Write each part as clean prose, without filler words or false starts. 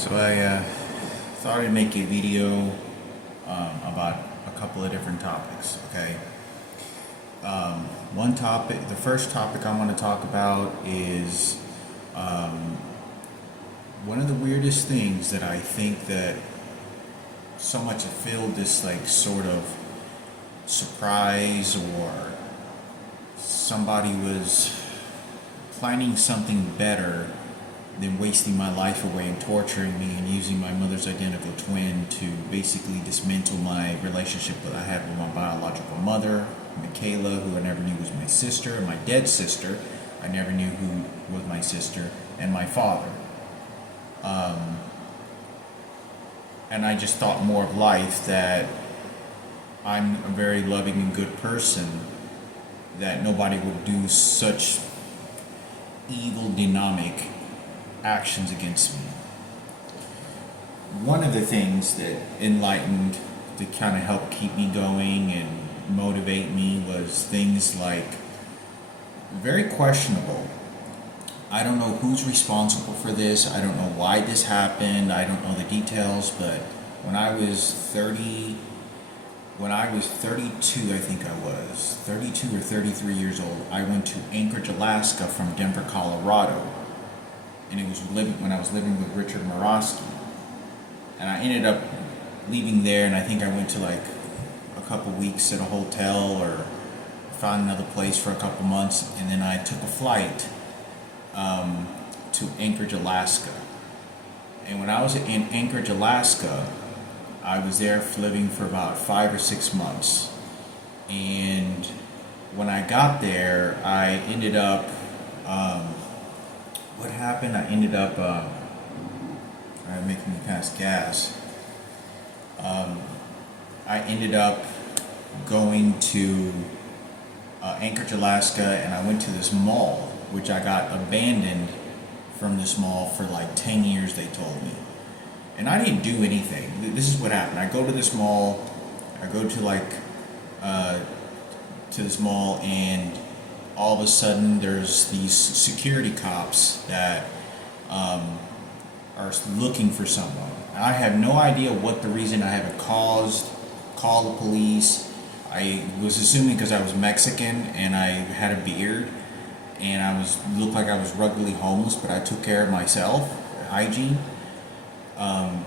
So I thought I'd make a video about a couple of different topics, okay? One topic, the first topic I want to talk about is one of the weirdest things that I think that so much filled this like sort of surprise, or somebody was planning something better than wasting my life away and torturing me and using my mother's identical twin to basically dismantle my relationship that I had with my biological mother, Michaela, who I never knew was my sister, and my dead sister, I never knew who was my sister, and my father. And I just thought more of life, that I'm a very loving and good person, that nobody would do such evil, dynamic actions against me. One of the things that enlightened, to kind of help keep me going and motivate me, was things like very questionable. I don't know who's responsible for this. I don't know why this happened. I don't know the details, but when I was 32, I think I was 32 or 33 years old, I went to Anchorage, Alaska from Denver, Colorado. And it was when I was living with Richard Morosky. And I ended up leaving there, and I think I went to like a couple weeks at a hotel, or found another place for a couple months, and then I took a flight to Anchorage, Alaska. And when I was in Anchorage, Alaska, I was there living for about 5 or 6 months. And when I got there, I ended up what happened? I ended up making me pass gas. I ended up going to Anchorage, Alaska, and I went to this mall, which I got abandoned from this mall for like 10 years, they told me. And I didn't do anything. This is what happened. I go to this mall, I go to this mall, and all of a sudden there's these security cops that are looking for someone. I have no idea what the reason. I haven't called the police. I was assuming because I was Mexican and I had a beard and I looked like I was ruggedly homeless, but I took care of myself, hygiene. And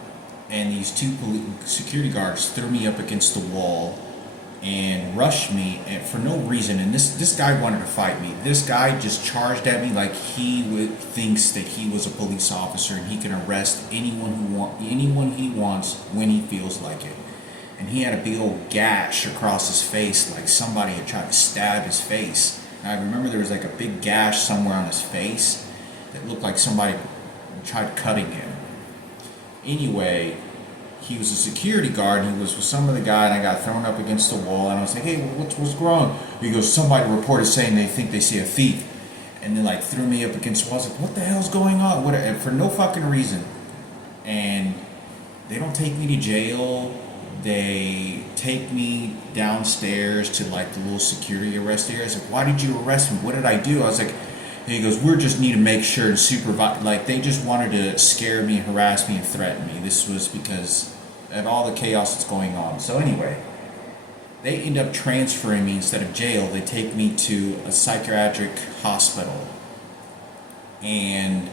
these two security guards threw me up against the wall and rushed me, and for no reason. And this guy wanted to fight me. This guy just charged at me like he thinks that he was a police officer and he can arrest anyone he wants when he feels like it. And he had a big old gash across his face, like somebody had tried to stab his face. And I remember there was like a big gash somewhere on his face that looked like somebody tried cutting him. Anyway, he was a security guard. He was with some other guy, and I got thrown up against the wall. And I was like, "Hey, what's wrong?" He goes, "Somebody reported saying they think they see a thief," and then like threw me up against the wall. I was like, "What the hell's going on?" And for no fucking reason. And they don't take me to jail. They take me downstairs to like the little security arrest area. I was like, "Why did you arrest me? What did I do?" I was like, he goes, "We just need to make sure and supervise." Like, they just wanted to scare me, harass me, and threaten me. This was because of all the chaos that's going on. So anyway, they end up transferring me instead of jail. They take me to a psychiatric hospital, and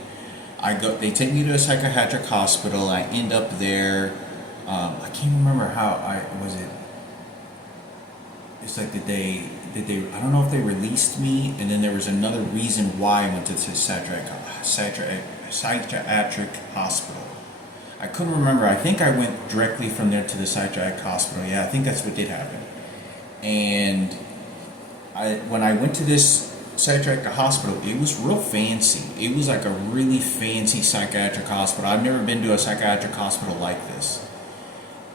they take me to a psychiatric hospital. I end up there. I can't remember it's like I don't know if they released me, and then there was another reason why I went to the psychiatric hospital. I couldn't remember. I think I went directly from there to the psychiatric hospital. Yeah, I think that's what did happen. And when I went to this psychiatric hospital, it was real fancy. It was like a really fancy psychiatric hospital. I've never been to a psychiatric hospital like this.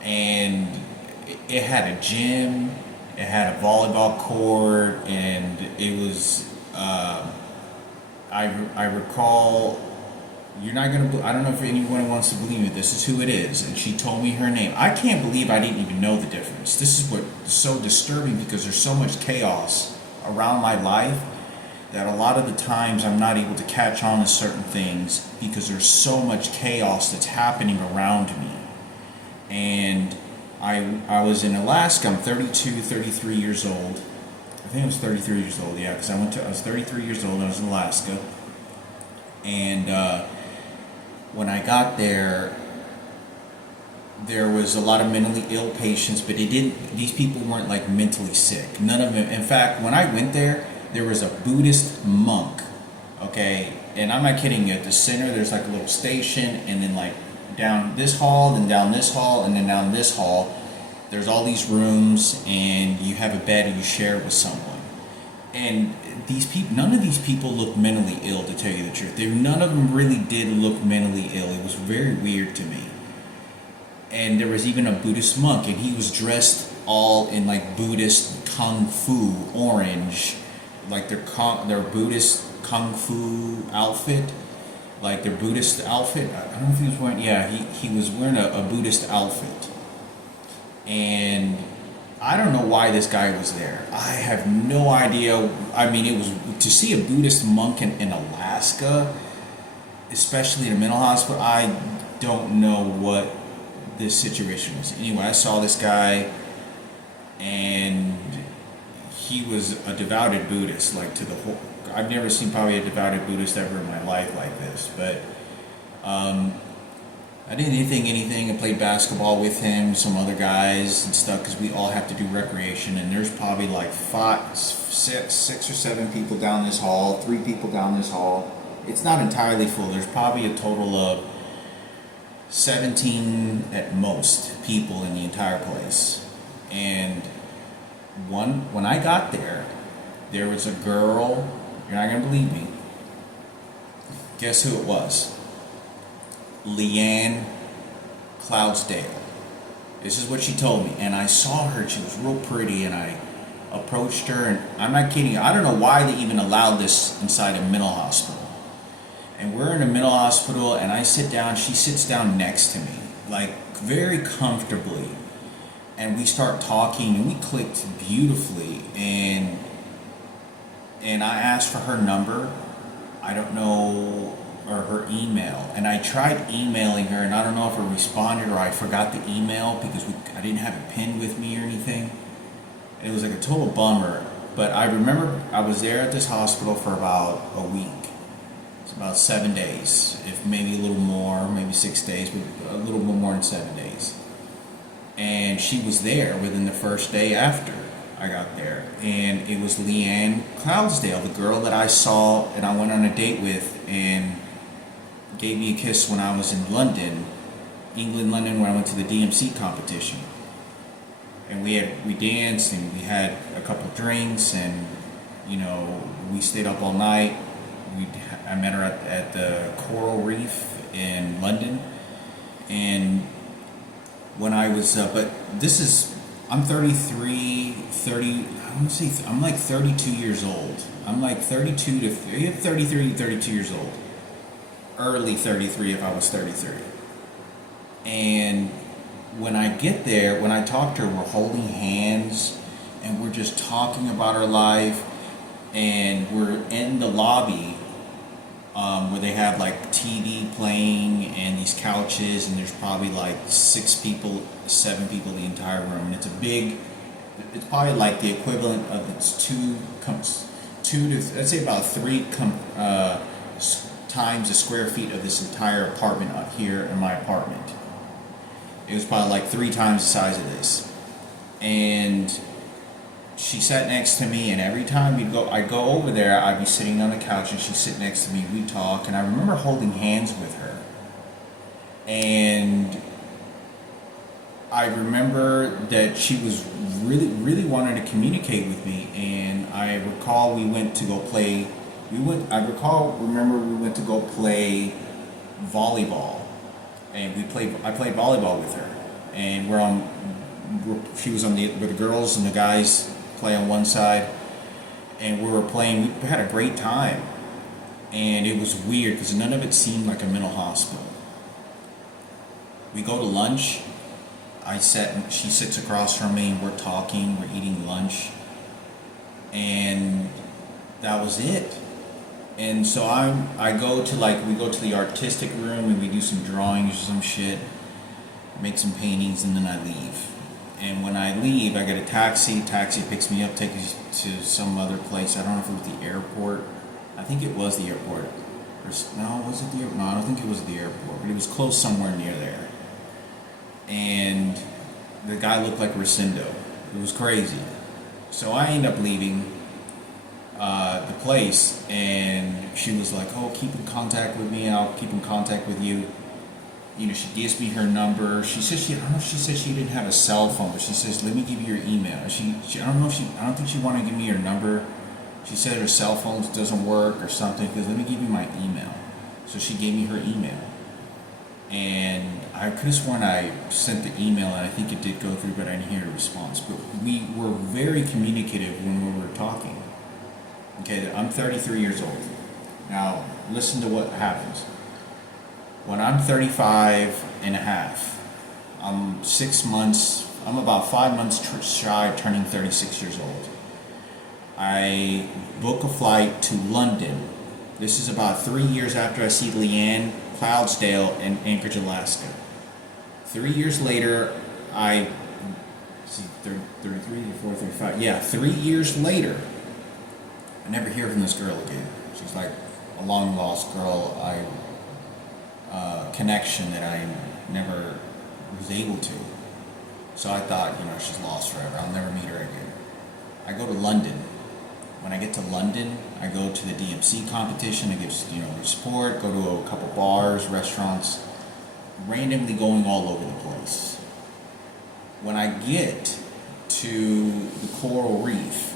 And it had a gym, it had a volleyball court, and it was, I recall, you're not going to, I don't know if anyone wants to believe me, this is who it is. And she told me her name. I can't believe I didn't even know the difference. This is what's so disturbing, because there's so much chaos around my life that a lot of the times I'm not able to catch on to certain things because there's so much chaos that's happening around me. And I was in Alaska. I'm 32, 33 years old. I think I was 33 years old, yeah, because I was 33 years old and I was in Alaska. And when I got there, there was a lot of mentally ill patients, but these people weren't like mentally sick. None of them. In fact, when I went there was a Buddhist monk, okay? And I'm not kidding you, at the center there's like a little station, and then like down this hall, then down this hall, and then down this hall, there's all these rooms, and you have a bed and you share it with someone. And these people, none of these people looked mentally ill, to tell you the truth. None of them really did look mentally ill. It was very weird to me. And there was even a Buddhist monk, and he was dressed all in like Buddhist kung fu orange, like their Buddhist kung fu outfit, like their Buddhist outfit. I don't know if he was wearing, yeah, he was wearing a Buddhist outfit. And I don't know why this guy was there. I have no idea. I mean, it was to see a Buddhist monk in Alaska, especially in a mental hospital. I don't know what this situation was. Anyway, I saw this guy, and he was a devoted Buddhist, like to the whole. I've never seen probably a devoted Buddhist ever in my life like this, but I didn't anything. I played basketball with him, some other guys and stuff, because we all have to do recreation, and there's probably like six or seven people down this hall, 3 people down this hall. It's not entirely full. There's probably a total of 17 at most people in the entire place. And when I got there was a girl. You're not gonna believe me. Guess who it was? Leanne Cloudsdale. This is what she told me, and I saw her. She was real pretty, and I approached her, and I'm not kidding you. I don't know why they even allowed this inside a mental hospital. And we're in a mental hospital, and I sit down. She sits down next to me, like very comfortably, and we start talking, and we clicked beautifully. And I asked for her number. I don't know, or her email, and I tried emailing her, and I don't know if I responded or I forgot the email because I didn't have a pen with me or anything. And it was like a total bummer. But I remember I was there at this hospital for about a week. It's about 7 days, if maybe a little more, maybe 6 days, but a little bit more than 7 days. And she was there within the first day after I got there, and it was Leanne Cloudsdale, the girl that I saw and I went on a date with, and gave me a kiss when I was in London, London, when I went to the DMC competition. And we danced, and we had a couple drinks, and we stayed up all night. I met her at the Coral Reef in London, and when I was, I'm 33, I'm like 32 years old. I'm like 32 years old. Early 33 if I was 33. And when I get there, when I talk to her, we're holding hands, and we're just talking about our life, and we're in the lobby where they have like TV playing and these couches, and there's probably like 6 people, 7 people in the entire room, and it's probably like the equivalent of two to, let's say about 3 times the square feet of this entire apartment up here in my apartment. It was probably like 3 times the size of this. And she sat next to me, and every time I'd go over there, I'd be sitting on the couch, and she'd sit next to me, we'd talk, and I remember holding hands with her. And I remember that she was really, really wanting to communicate with me, and I recall we went to go play volleyball, and I played volleyball with her, and she was on where the girls and the guys play on one side, and we were playing. We had a great time, and it was weird because none of it seemed like a mental hospital. We go to lunch. She sits across from me, and we're talking, we're eating lunch, and that was it. And so I go to like, we go to the artistic room and we do some drawings or some shit, make some paintings, and then I leave. And when I leave, I get a taxi. Taxi picks me up, takes me to some other place. I don't know if it was the airport. I think it was the airport. No, was it the airport? No, I don't think it was the airport, but it was close somewhere near there. And the guy looked like Rosendo. It was crazy. So I end up leaving the place, and she was like, "Oh, keep in contact with me. I'll keep in contact with you." You know, she gives me her number. She says I don't know if she said she didn't have a cell phone, but she says, "Let me give you your email." I don't know if I don't think she wanted to give me her number. She said her cell phone doesn't work or something. Because let me give you my email. So she gave me her email, and I could have sworn I sent the email, and I think it did go through, but I didn't hear a response. But we were very communicative when we were talking. Okay, I'm 33 years old. Now, listen to what happens. When I'm 35 and a half, I'm 6 months, I'm about 5 months shy of turning 36 years old. I book a flight to London. This is about 3 years after I see Leanne, Cloudsdale, and Anchorage, Alaska. 3 years later, I see 33, 34, 35. Yeah, 3 years later, I never hear from this girl again. She's like a long lost girl. Connection that I never was able to. So I thought, she's lost forever. I'll never meet her again. I go to London. When I get to London, I go to the DMC competition. I give, support, go to a couple bars, restaurants, randomly going all over the place. When I get to the Coral Reef,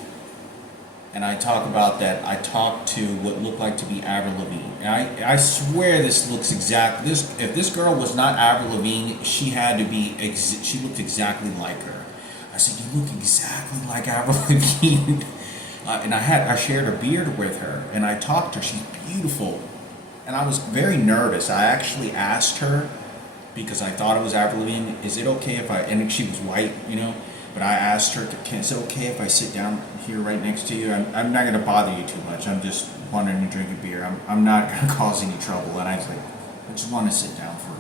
and I talk about that, I talk to what looked like to be Avril Lavigne. And I swear this looks if this girl was not Avril Lavigne, she had to be, she looked exactly like her. I said, "You look exactly like Avril Lavigne." And I shared a beer with her, and I talked to her. She's beautiful. And I was very nervous. I actually asked her, because I thought it was Avril Lavigne, "Is it okay if and she was white, but I asked her, "Is it okay if I sit down here right next to you? I'm not going to bother you too much. I'm just wanting to drink a beer. I'm not going to cause any trouble." And I was like, "I just want to sit down for."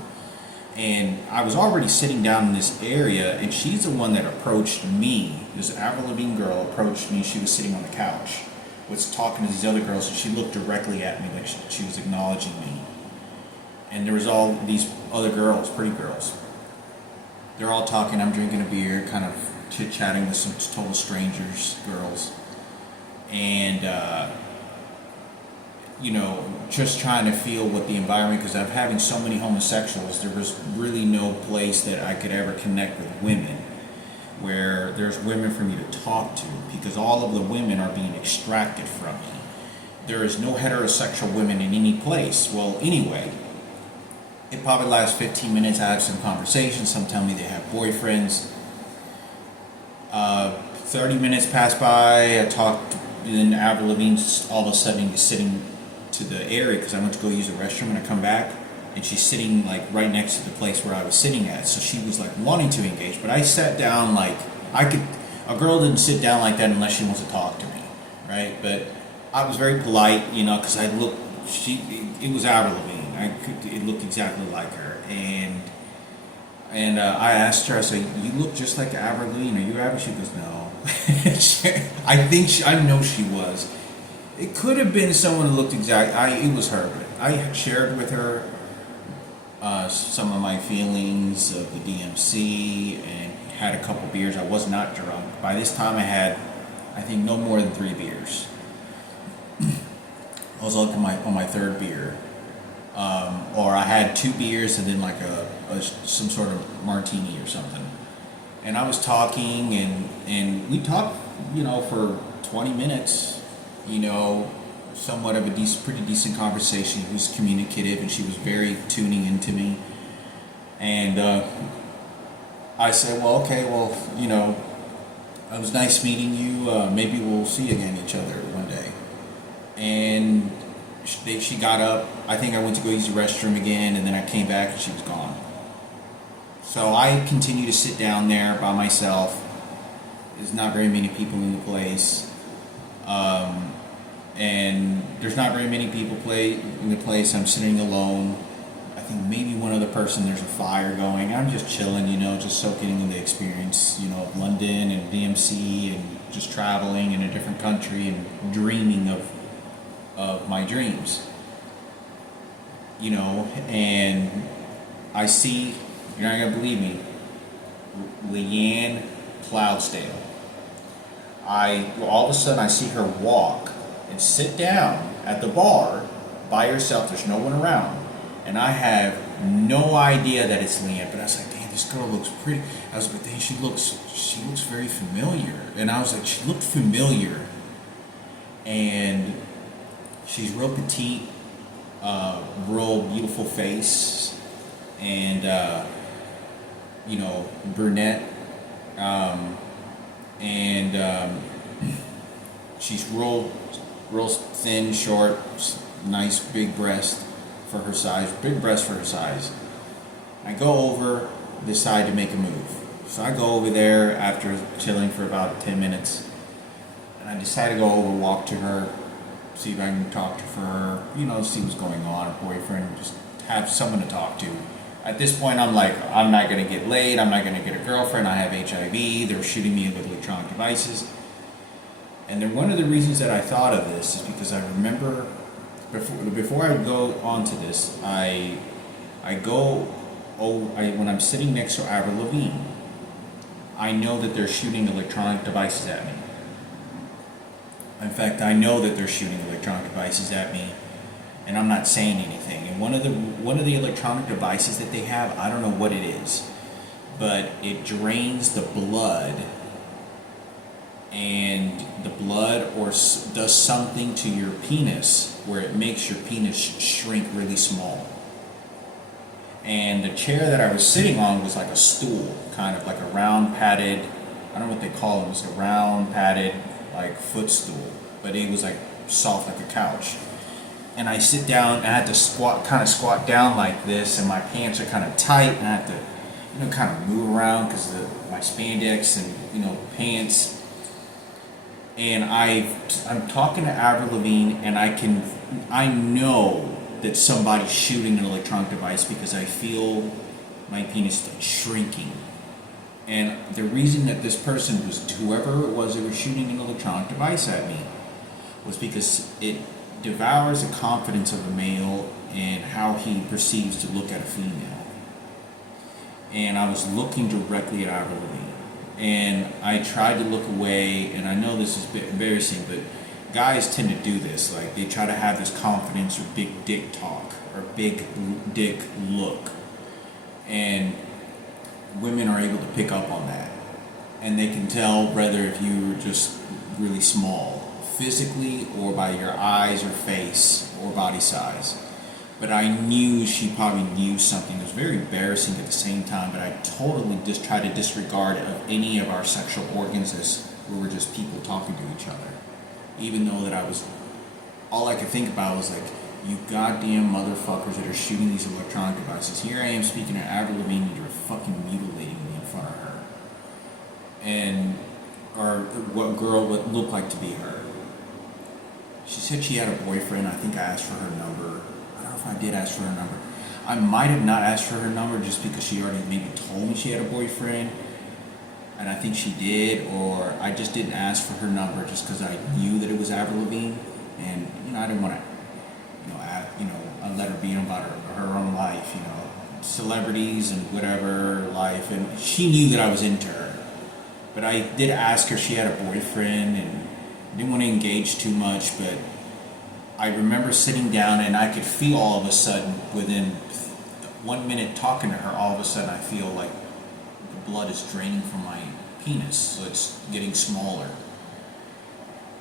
And I was already sitting down in this area, and she's the one that approached me. This Avril Lavigne girl approached me. She was sitting on the couch, was talking to these other girls, and she looked directly at me like she was acknowledging me. And there was all these other girls, pretty girls. They're all talking. I'm drinking a beer, kind of chit-chatting with some total strangers, girls, and just trying to feel what the environment, because I'm having so many homosexuals, there was really no place that I could ever connect with women, where there's women for me to talk to, because all of the women are being extracted from me. There is no heterosexual women in any place. Well, anyway, it probably lasts 15 minutes. I have some conversations. Some tell me they have boyfriends. 30 minutes pass by. I talked, and then Avril Lavigne all of a sudden is sitting to the area, because I went to go use the restroom, and I come back, and she's sitting like right next to the place where I was sitting at. So she was like wanting to engage, but I sat down like a girl didn't sit down like that unless she wants to talk to me, right? But I was very polite, because it was Avril Lavigne. It looked exactly like her, and I asked her, I said, "You look just like Avril Lavigne. Are you Avril?" She goes, "No." I know she was. It could have been someone who looked it was her, but I shared with her some of my feelings of the DMC, and had a couple beers. I was not drunk. By this time I had, I think, no more than 3 beers. I was on my third beer. Or I had 2 beers and then like some sort of martini or something. And I was talking, and we talked, for 20 minutes, somewhat of a pretty decent conversation. It was communicative, and she was very tuning into me. And I said, "Well, okay, well, it was nice meeting you. Maybe we'll see again each other one day." And she got up. I think I went to go use the restroom again, and then I came back and she was gone. So I continued to sit down there by myself. There's not very many people in the place. and there's not very many people play in the place. I'm sitting alone. I think maybe one other person. There's a fire going. I'm just chilling, just soaking in the experience, of London and DMC and just traveling in a different country and dreaming of my dreams. And I see, you're not gonna believe me, Leanne Cloudsdale. All of a sudden I see her walk and sit down at the bar by herself. There's no one around, and I have no idea that it's Leanne. But I was like, damn, this girl looks pretty. I was like, damn, she looks very familiar. And I was like, she looked familiar, and she's real petite, real beautiful face, and brunette, and she's real thin, short, nice big breast for her size. Big breast for her size. I go over, decide to make a move. So I go over there after chilling for about 10 minutes, and I decide to go over, walk to her, see if I can talk to her, see what's going on, her boyfriend, just have someone to talk to. At this point, I'm like, I'm not going to get laid, I'm not going to get a girlfriend, I have HIV, they're shooting me with electronic devices. And then one of the reasons that I thought of this is because I remember, before I go on to this, when I'm sitting next to Avril Lavigne, I know that they're shooting electronic devices at me. In fact, I know that they're shooting electronic devices at me, and I'm not saying anything. And one of the electronic devices that they have, I don't know what it is, but it drains the blood, and the blood does something to your penis where it makes your penis shrink really small. And the chair that I was sitting on was like a stool, kind of like a round padded, I don't know what they call it, it was a round padded like footstool, but it was like soft like a couch. And I sit down and I had to squat down like this, and my pants are kind of tight, and I have to kind of move around because of my spandex and pants. And I'm talking to Avril Lavigne, and I know that somebody's shooting an electronic device because I feel my penis shrinking. And the reason that this person was, whoever it was that was shooting an electronic device at me, was because it devours the confidence of a male and how he perceives to look at a female. And I was looking directly at Avril Lavigne. And I tried to look away, and I know this is a bit embarrassing, but guys tend to do this. Like, they try to have this confidence or big dick talk or big dick look. And women are able to pick up on that. And they can tell whether if you're just really small, physically, or by your eyes or face or body size. But I knew she probably knew something. It was very embarrassing at the same time, but I totally just tried to disregard of any of our sexual organs as we were just people talking to each other. Even though that all I could think about was like, you goddamn motherfuckers that are shooting these electronic devices. Here I am speaking to Avril Lavigne, and you're fucking mutilating me in front of her. Or what girl would look like to be her. She said she had a boyfriend. I think I asked for her number. I don't know if I did ask for her number. I might have not asked for her number just because she already maybe told me she had a boyfriend, and I think she did, or I just didn't ask for her number just because I knew that it was Avril Lavigne, and I didn't want to, let her be about her own life, celebrities and whatever life, and she knew that I was into her, but I did ask her if she had a boyfriend, and didn't want to engage too much, but I remember sitting down and I could feel all of a sudden, within 1 minute talking to her, all of a sudden I feel like the blood is draining from my penis, so it's getting smaller.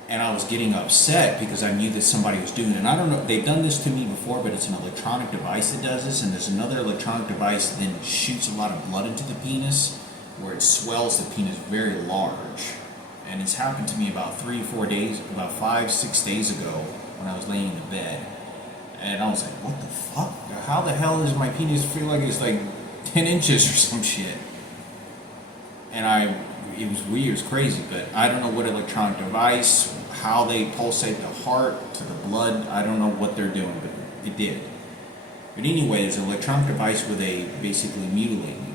And I was getting upset because I knew that somebody was doing it. And I don't know, they've done this to me before, but it's an electronic device that does this, and there's another electronic device that then shoots a lot of blood into the penis, where it swells the penis very large. And it's happened to me about 5-6 days ago, when I was laying in the bed, and I was like, what the fuck? How the hell does my penis feel like it's like 10 inches or some shit? and it was weird, it was crazy, but I don't know what electronic device, how they pulsate the heart to the blood. I don't know what they're doing, but it did. But anyway, there's an electronic device where they basically mutilate me.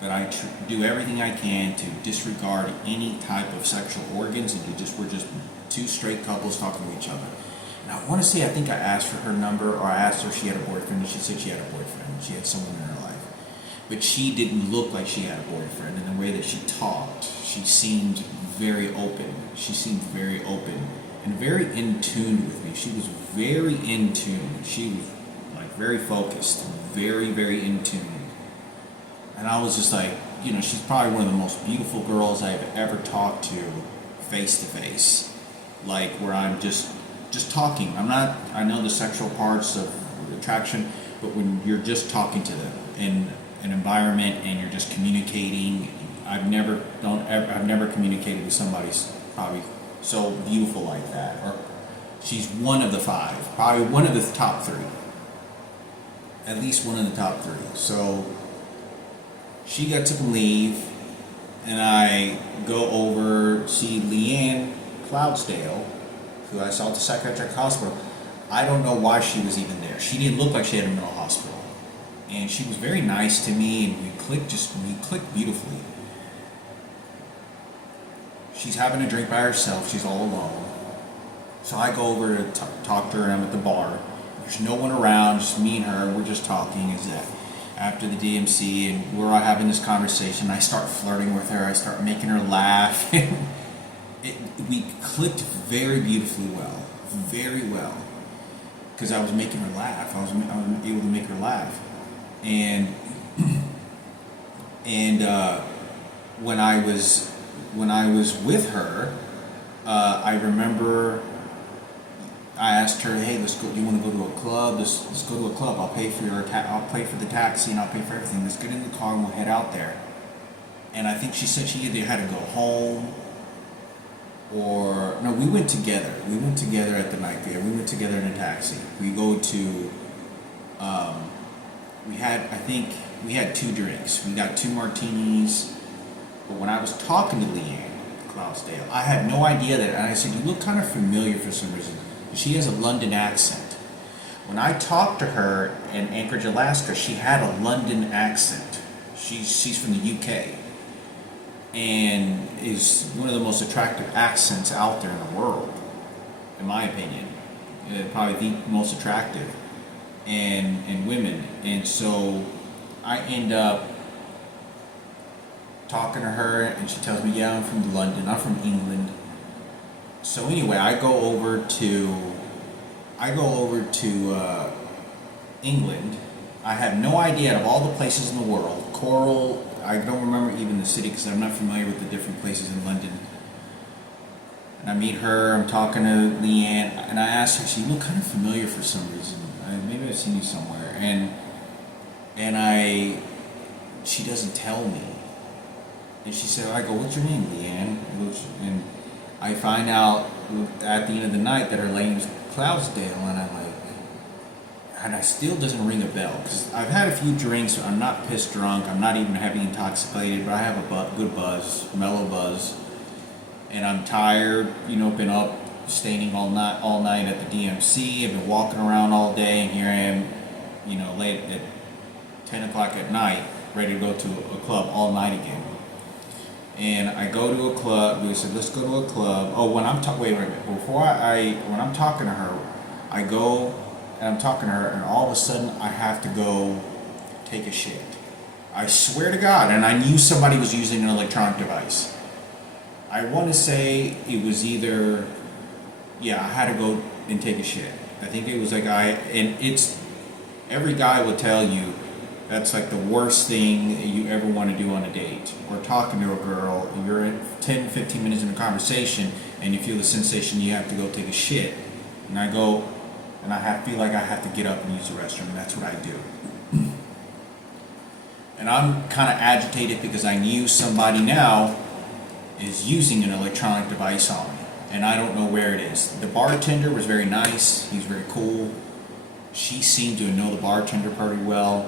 But I do everything I can to disregard any type of sexual organs, and we're just two straight couples talking to each other. And I want to say, I think I asked for her number, or I asked her if she had a boyfriend, and she said she had a boyfriend. She had someone in her life. But she didn't look like she had a boyfriend. And the way that she talked, she seemed very open. She seemed very open and very in tune with me. She was very in tune. She was like very focused, very, very in tune. And I was just like, she's probably one of the most beautiful girls I've ever talked to face to face. Like where I'm just talking. I know the sexual parts of attraction, but when you're just talking to them in an environment and you're just communicating, I've never communicated with somebody probably so beautiful like that. Or she's one of the five, probably one of the top three. At least one of the top three. So she got to leave, and I go over see Leanne Cloudsdale, who I saw at the psychiatric hospital. I don't know why she was even there. She didn't look like she had a mental hospital, and she was very nice to me, and we clicked beautifully. She's having a drink by herself. She's all alone. So I go over to talk to her, and I'm at the bar. There's no one around, just me and her. We're just talking. Is that after the DMC, and we're all having this conversation. I start flirting with her. I start making her laugh. We clicked very beautifully well, very well, because I was making her laugh. I was able to make her laugh, and when I was with her, I remember I asked her, "Hey, let's go. Do you want to go to a club? Let's go to a club. I'll pay for the taxi, and I'll pay for everything. Let's get in the car and we'll head out there." And I think she said she either had to go home or no. We went together. We went together at the night fair. We went together in a taxi. We go to. We had 2 drinks. We got 2 martinis. But when I was talking to Leanne Cloudsdale, I had no idea that. And I said, "You look kind of familiar for some reason." She has a London accent. When I talked to her in Anchorage, Alaska, she had a London accent. She's from the UK and is one of the most attractive accents out there in the world, in my opinion. Probably the most attractive and women. And so I end up talking to her, and she tells me, "Yeah, I'm from London. I'm from England." So anyway, I go over to England. I have no idea, out of all the places in the world, Coral, I don't remember even the city because I'm not familiar with the different places in London. And I meet her, I'm talking to Leanne, and I asked her, she looked kind of familiar for some reason. Maybe I've seen you somewhere. She doesn't tell me. And she said, I go, "What's your name, Leanne?" And I find out at the end of the night that her name's Cloudsdale, and I'm like, and I still doesn't ring a bell, because I've had a few drinks, I'm not pissed drunk, I'm not even heavy intoxicated, but I have a good buzz, mellow buzz, and I'm tired, been up staying all night at the DMC, I've been walking around all day, and here I am, late at 10 o'clock at night, ready to go to a club all night again. And I go to a club. We said, "Let's go to a club." Oh, when I'm talking to her, I go and I'm talking to her, and all of a sudden I have to go take a shit. I swear to God, and I knew somebody was using an electronic device. I want to say it was either, I had to go and take a shit. I think it was a guy, and every guy will tell you, that's like the worst thing that you ever want to do on a date. Or talking to a girl, and you're in 10, 15 minutes in a conversation, and you feel the sensation you have to go take a shit. And I go, and feel like I have to get up and use the restroom, and that's what I do. And I'm kind of agitated because I knew somebody now is using an electronic device on me, and I don't know where it is. The bartender was very nice, he was very cool. She seemed to know the bartender pretty well.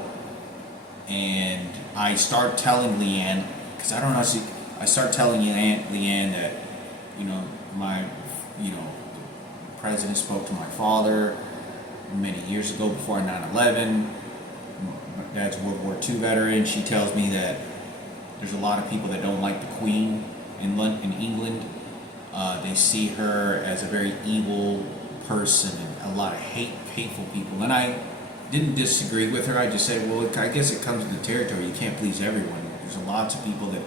And I start telling Leanne, because I don't know. I start telling Leanne that, my, the president spoke to my father many years ago before 9/11. My dad's a World War II veteran. She tells me that there's a lot of people that don't like the Queen in England. They see her as a very evil person and a lot of hateful people. And I didn't disagree with her. I just said, well, I guess it comes with the territory. You can't please everyone. There's lots of people that,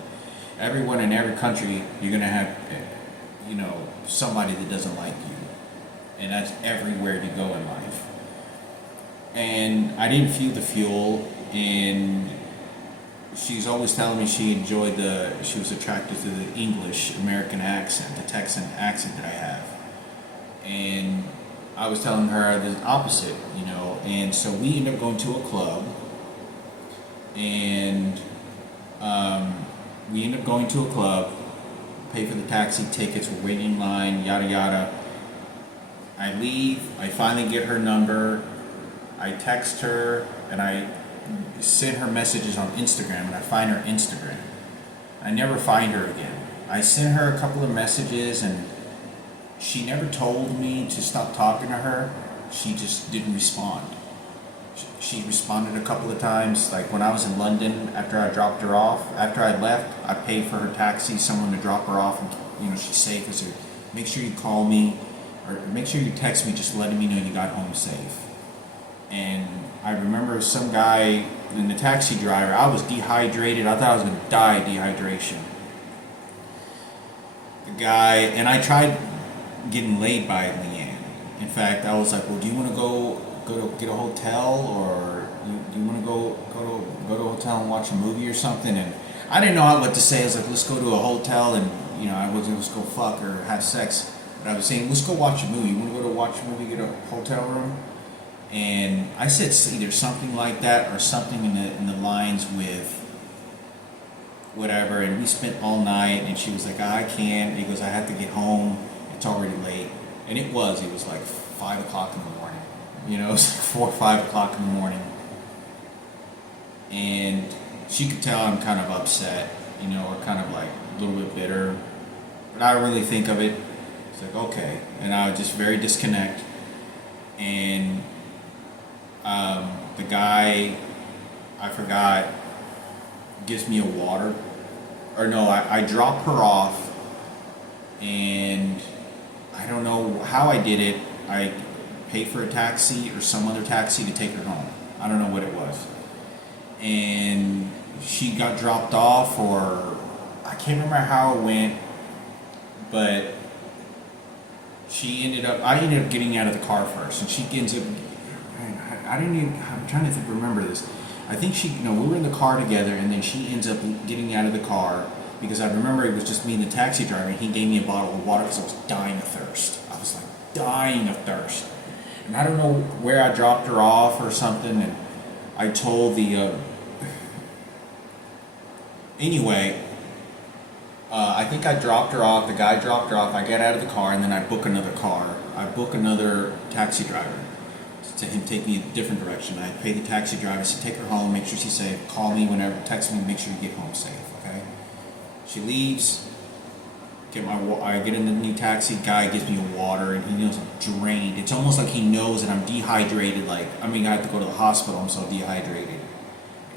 everyone in every country, you're going to have, somebody that doesn't like you. And that's everywhere you go in life. And I didn't feel the fuel, and she's always telling me she was attracted to the English American accent, the Texan accent that I have. And I was telling her the opposite, and so we ended up going to a club, and pay for the taxi tickets, we're waiting in line, yada yada. I leave, I finally get her number, I text her, and I send her messages on Instagram, and I find her Instagram. I never find her again. I sent her a couple of messages, and she never told me to stop talking to her. She just didn't respond. She responded a couple of times, like when I was in London, after I dropped her off. After I left, I paid for her taxi, someone to drop her off, and she's safe. I said, make sure you call me, or make sure you text me just letting me know you got home safe. And I remember some guy, in the taxi driver, I was dehydrated. I thought I was going to die of dehydration. The guy, and I tried getting laid by Leanne. In fact, I was like, well, do you want to go to get a hotel, or do you want to go to a hotel and watch a movie or something? And I didn't know what to say. I was like, let's go to a hotel, and I wasn't let's go fuck or have sex. But I was saying, let's go watch a movie. You want to go to watch a movie, get a hotel room? And I said either something like that or something in the lines with whatever. And we spent all night, and she was like, I can't. And he goes, I have to get home. It's already late. And it was like 5 o'clock in the morning. It was like 4 or 5 o'clock in the morning. And she could tell I'm kind of upset, or kind of like a little bit bitter. But I don't really think of it. It's like, okay. And I would just very disconnect. And the guy, I forgot, gives me a water. Or no, I drop her off, and I don't know how I did it. I paid for a taxi or some other taxi to take her home. I don't know what it was. And she got dropped off, or I can't remember how it went, but I ended up getting out of the car first, and she ends up, I'm trying to remember this. I think we were in the car together, and then she ends up getting out of the car, because I remember it was just me and the taxi driver, and he gave me a bottle of water because I was dying of thirst. I was like dying of thirst. And I don't know where I dropped her off or something, and I told anyway, I think I dropped her off, the guy dropped her off, I get out of the car, and then I book another car. I book another taxi driver to him take me a different direction. I pay the taxi driver to take her home, make sure she's safe, call me whenever, text me, make sure you get home safe, okay? She leaves, I get in the new taxi, guy gives me a water, and he knows I'm drained. It's almost like he knows that I'm dehydrated, I have to go to the hospital, I'm so dehydrated.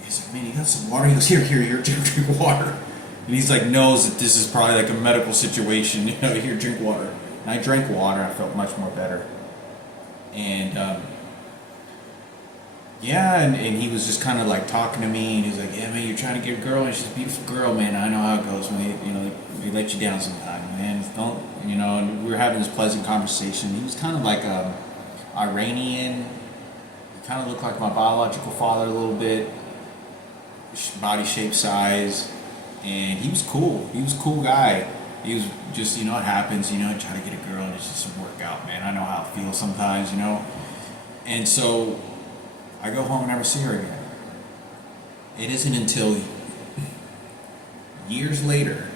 He's like, man, you got some water? He goes, here, drink water. And he's like, knows that this is probably like a medical situation, here, drink water. And I drank water, I felt much more better. And, and he was just kind of like talking to me, and he was like, yeah, man, you're trying to get a girl, and she's a beautiful girl, man, I know how it goes, man, they let you down sometimes, man, don't, and we were having this pleasant conversation. He was kind of like Iranian, he kind of looked like my biological father a little bit, body shape, size, and he was cool guy. He was just, it happens, try to get a girl, and it's just a workout, man, I know how it feels sometimes, and so I go home and never see her again. It isn't until years later,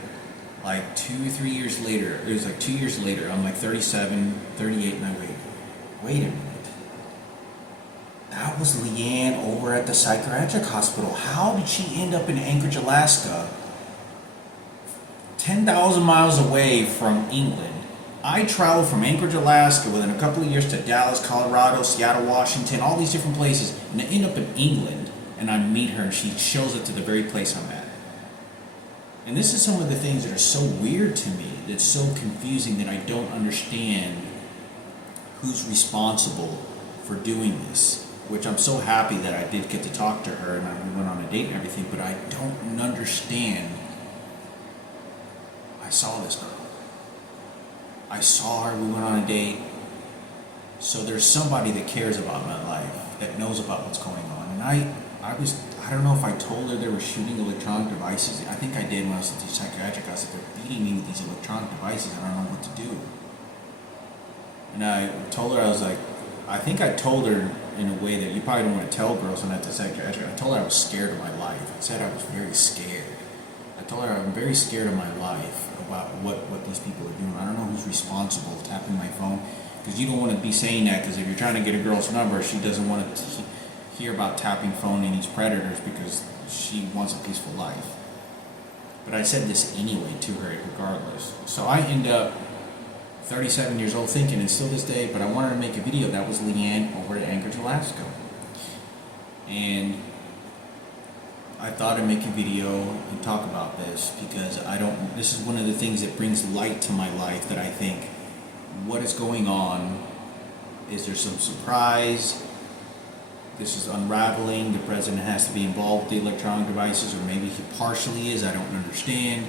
like 2 or 3 years later, it was like 2 years later, I'm like 37, 38, and I wait a minute. That was Leanne over at the psychiatric hospital. How did she end up in Anchorage, Alaska 10,000 miles away from England. I traveled from Anchorage, Alaska within a couple of years to Dallas, Colorado, Seattle, Washington, all these different places, and I end up in England, and I meet her, and she shows up to the very place I'm at. And this is some of the things that are so weird to me, that's so confusing, that I don't understand who's responsible for doing this. Which I'm so happy that I did get to talk to her, and we went on a date and everything, but I don't understand. I saw this girl. I saw her, we went on a date. So there's somebody that cares about my life, that knows about what's going on. And I don't know if I told her they were shooting electronic devices. I think I did when I was at the psychiatric. I said, they're beating me with these electronic devices. I don't know what to do. And I told her, I think I told her in a way that you probably don't want to tell girls when at the psychiatric. I told her I was scared of my life. I said I was very scared. I told her I'm very scared of my life about what these people are doing. I don't know who's responsible tapping my phone, because you don't want to be saying that, because if you're trying to get a girl's number, she doesn't want to hear about tapping phone and these predators, because she wants a peaceful life. But I said this anyway to her regardless. So I end up 37 years old thinking, and still this day, but I wanted to make a video. That was Leanne over at Anchorage, Alaska. And I thought I'd make a video and talk about this, because this is one of the things that brings light to my life, that I think, what is going on? Is there some surprise? This is unraveling. The president has to be involved with the electronic devices, or maybe he partially is. I don't understand.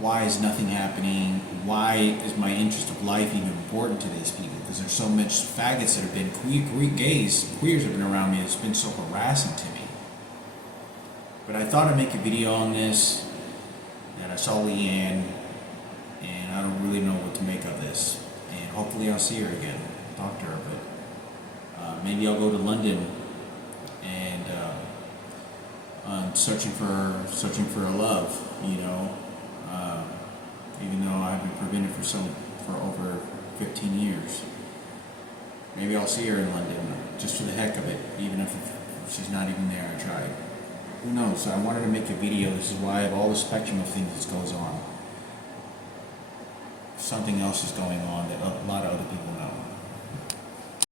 Why is nothing happening? Why is my interest of life even important to these people? Because there's so much faggots that have been queers have been around me. It's been so harassing to me. But I thought I'd make a video on this, and I saw Leanne, and I don't really know what to make of this. And hopefully I'll see her again, talk to her. But maybe I'll go to London, and I'm searching for a love, even though I've been prevented for over 15 years. Maybe I'll see her in London, just for the heck of it, even if she's not even there. I tried. Who knows? So I wanted to make a video. This is why I have all the spectrum of things that goes on. Something else is going on that a lot of other people know.